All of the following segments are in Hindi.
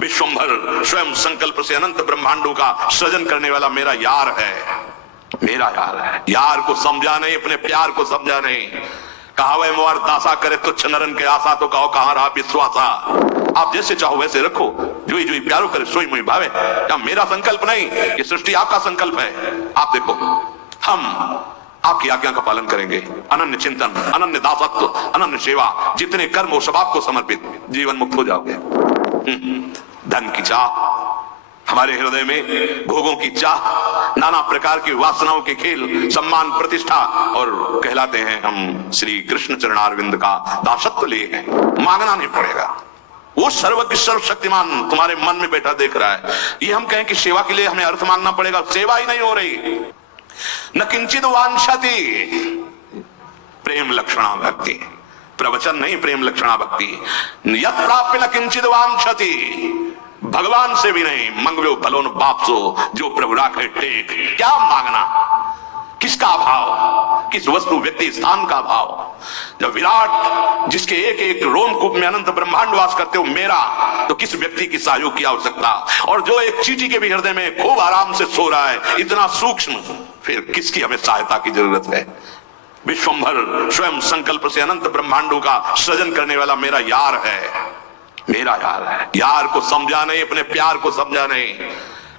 विश्वंभर स्वयं संकल्प से अनंत ब्रह्मांडों का सृजन करने वाला मेरा यार है, मेरा यार है। यार को समझा नहीं, अपने प्यार को समझा नहीं। कहा वह मोर दासा करे तुच्छ नरन के आशा, तो कहो कहां रहा विश्वासा। आप जैसे चाहो वैसे रखो, जोई जोई प्यारो करे सोई मोई भावे। क्या मेरा संकल्प नहीं, ये सृष्टि आपका संकल्प है। आप देखो, हम आपकी आज्ञा का पालन करेंगे। अनन्य चिंतन, अनन्य दासत्व, अनन्य सेवा, जितने कर्म हो सब आपको समर्पित, जीवन मुक्त हो जाओगे। धन की चाह, हमारे हृदय में भोगों की चाह, नाना प्रकार की वासनाओं के खेल, सम्मान प्रतिष्ठा, और कहलाते हैं हम श्री कृष्ण चरणारविंद का दासत्व लिए हैं। मांगना नहीं पड़ेगा, वो सर्वज्ञ सर्वशक्तिमान तुम्हारे मन में बैठा देख रहा है। ये हम कहें कि सेवा के लिए हमें अर्थ मांगना पड़ेगा, सेवा ही नहीं हो रही। न किंचित वांछति, प्रेम लक्षणा भक्ति, प्रवचन नहीं, प्रेम लक्षणा भक्ति। यत् प्राप्य न किंचित वांछति, भगवान से भी नहीं, मंगलो भलोन बाप सो जो प्रभु राखे टेक। क्या मांगना, किसका भाव, किस वस्तु व्यक्ति स्थान का भाव। जब विराट जिसके एक एक रोमकूप में अनंत ब्रह्मांड वास करते हो मेरा, तो किस व्यक्ति की सहयोग की आवश्यकता। और जो एक चींटी के भी हृदय में खूब आराम से सो रहा है, इतना सूक्ष्म, फिर किसकी हमें सहायता की जरूरत है। विश्वंभर स्वयं संकल्प से अनंत ब्रह्मांडों का सृजन करने वाला मेरा यार है, मेरा यार है। यार को समझा नहीं, अपने प्यार को समझा नहीं।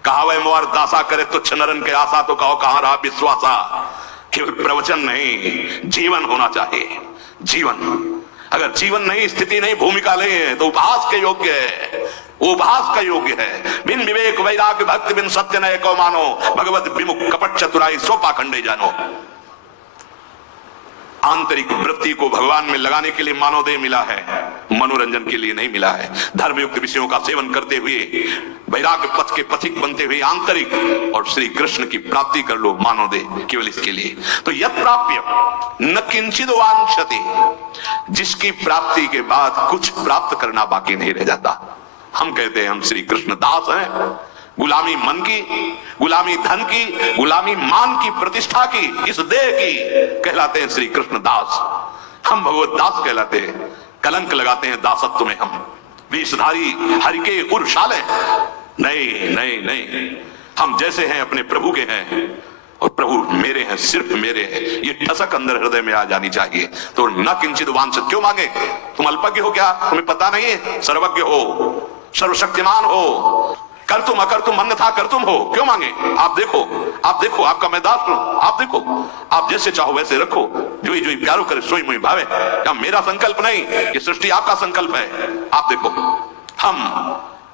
कहा वह मोर दासा करे तुच्छ नरन के आशा, तो कहो कहां रहा विश्वासा। केवल प्रवचन नहीं, जीवन होना चाहिए। जीवन, अगर जीवन नहीं, स्थिति नहीं, भूमिका नहीं है, तो उपहास के योग्य है, उपहास का योग्य है। बिन विवेक वैराग्य भक्ति बिन सत्य नय को मानो, भगवत विमुख कपट चतुराई सो पाखंडे जानो। आंतरिक वृत्ति को भगवान में लगाने के लिए मानव देह मिला है, मनोरंजन के लिए नहीं मिला है। धर्मयुक्त विषयों का सेवन करते हुए, वैराग्य पथ के पथिक बनते हुए आंतरिक और श्री कृष्ण की प्राप्ति कर लो मानव देह, केवल इसके लिए। तो यत् प्राप्य न किंचित वांछति, जिसकी प्राप्ति के बाद कुछ प्राप्त करना बाकी नहीं रह जाता। हम कहते हैं हम श्री कृष्ण दास हैं। गुलामी मन की, गुलामी धन की, गुलामी मान की, प्रतिष्ठा की, इस देह की, कहलाते हैं श्री कृष्ण दास। हम भगवत दास कहलाते हैं। कलंक लगाते हैं दासत्व में हम, विषधारी हरि के उर्शाले। नहीं नहीं नहीं, हम जैसे हैं अपने प्रभु के हैं, और प्रभु मेरे हैं, सिर्फ मेरे हैं। ये ठसक अंदर हृदय में आ जानी चाहिए। तो न किंचित वांछित क्यों मांगे? तुम अल्पज्ञ हो क्या? तुम्हें पता नहीं है? सर्वज्ञ हो, सर्वशक्तिमान हो, कर तुम अकर तुम अन्यथा कर तुम हो, क्यों मांगे? आप देखो, आप देखो, आपका मैं दास हूं। आप देखो, आप जैसे चाहो वैसे रखो, जोई जोई प्यारो करे सोई मोई भावे। क्या मेरा संकल्प नहीं, ये सृष्टि आपका संकल्प है। आप देखो, हम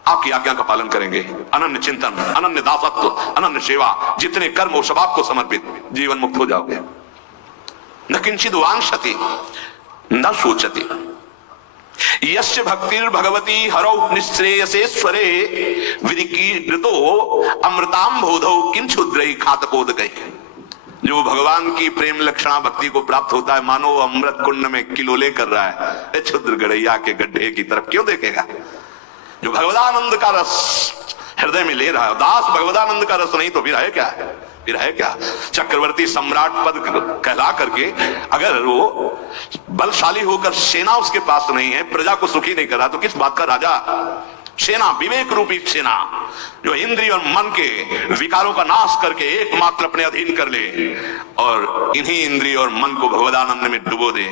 आपकी आज्ञा का पालन करेंगे। अनन्य चिंतन, अनन्य दासत्व, अनन्य सेवा, जितने कर्म हो सब आपको समर्पित, जीवन मुक्त हो जाओगे। न किंचित वांछति न सोचति, यस्य भक्तिर् भगवती हरौ निश्रेयसेश्वरे, विरिकीर्तो अमृताम बोधौ किं क्षुद्रै खातकोदकै। जो भगवान की प्रेम लक्षणा भक्ति को प्राप्त होता है, मानो अमृत कुंड में किलोले कर रहा है, क्षुद्र गड़ैया के गड्ढे की तरफ क्यों देखेगा? जो भगवदानंद का रस हृदय में ले रहा है, दास भगवदानंद का रस नहीं तो फिर है क्या? फिर है क्या? चक्रवर्ती सम्राट पद कहला करके अगर वो बलशाली होकर सेना उसके पास नहीं है, प्रजा को सुखी नहीं कर रहा, तो किस बात का राजा? सेना, विवेक रूपी सेना, जो इंद्रिय और मन के विकारों का नाश करके एकमात्र अपने अधीन कर ले और इन्हीं इंद्रिय और मन को भगवदानंद में डुबो दे,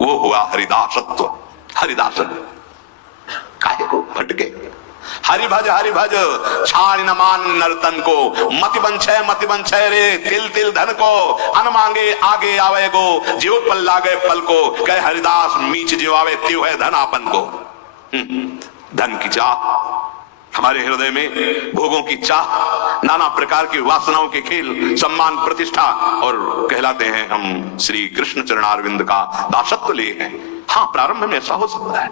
वो हुआ हरिदासत्व। हरिदासत्व काहे को भटके? हरि भज छाण न मान नर्तन को, मति बंछय रे तिल तिल धन को, अन मांगे आगे आवे गो, जीव पल लागे पल को, कहे हरिदास मीच जीव आवे त्यो है धन आपन को। धन की चाह, हमारे हृदय में भोगों की चाह, नाना प्रकार की वासनाओं के खेल, सम्मान प्रतिष्ठा, और कहलाते हैं हम श्री कृष्ण चरणारविंद का दासत्व लिए हैं। हाँ, प्रारंभ में ऐसा हो सकता है,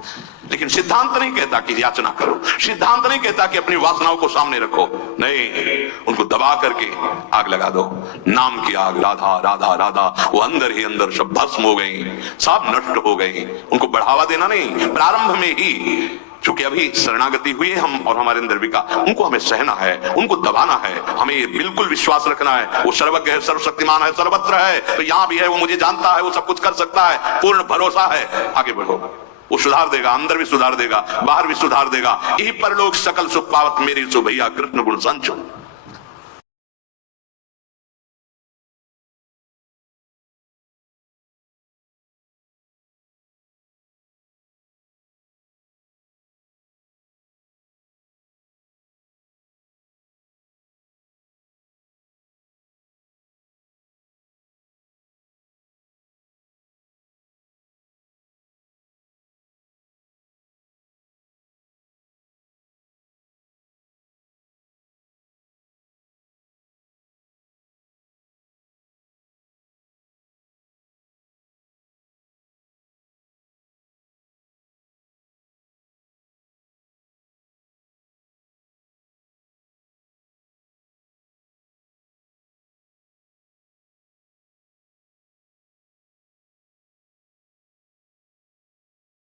लेकिन सिद्धांत नहीं कहता कि याचना करो, सिद्धांत नहीं कहता कि अपनी वासनाओं को सामने रखो। नहीं, उनको दबा करके आग लगा दो। नाम की आग, राधा राधा राधा, वो अंदर ही अंदर सब भस्म हो गई, सब नष्ट हो गई। उनको बढ़ावा देना नहीं, प्रारंभ में ही, चूंकि अभी शरणागति हुई है हम और हमारे अंदर विका, उनको हमें सहना है, उनको दबाना है। हमें ये बिल्कुल विश्वास रखना है, वो सर्वज्ञ है, सर्वशक्तिमान है, सर्वत्र है, तो यहां भी है, वो मुझे जानता है, वो सब कुछ कर सकता है, पूर्ण भरोसा है। आगे बढ़ो, वो सुधार देगा, अंदर भी सुधार देगा, बाहर भी सुधार देगा। यही परलोक सकल सुख पावत मेरी सो भैया कृष्ण गुण संचो।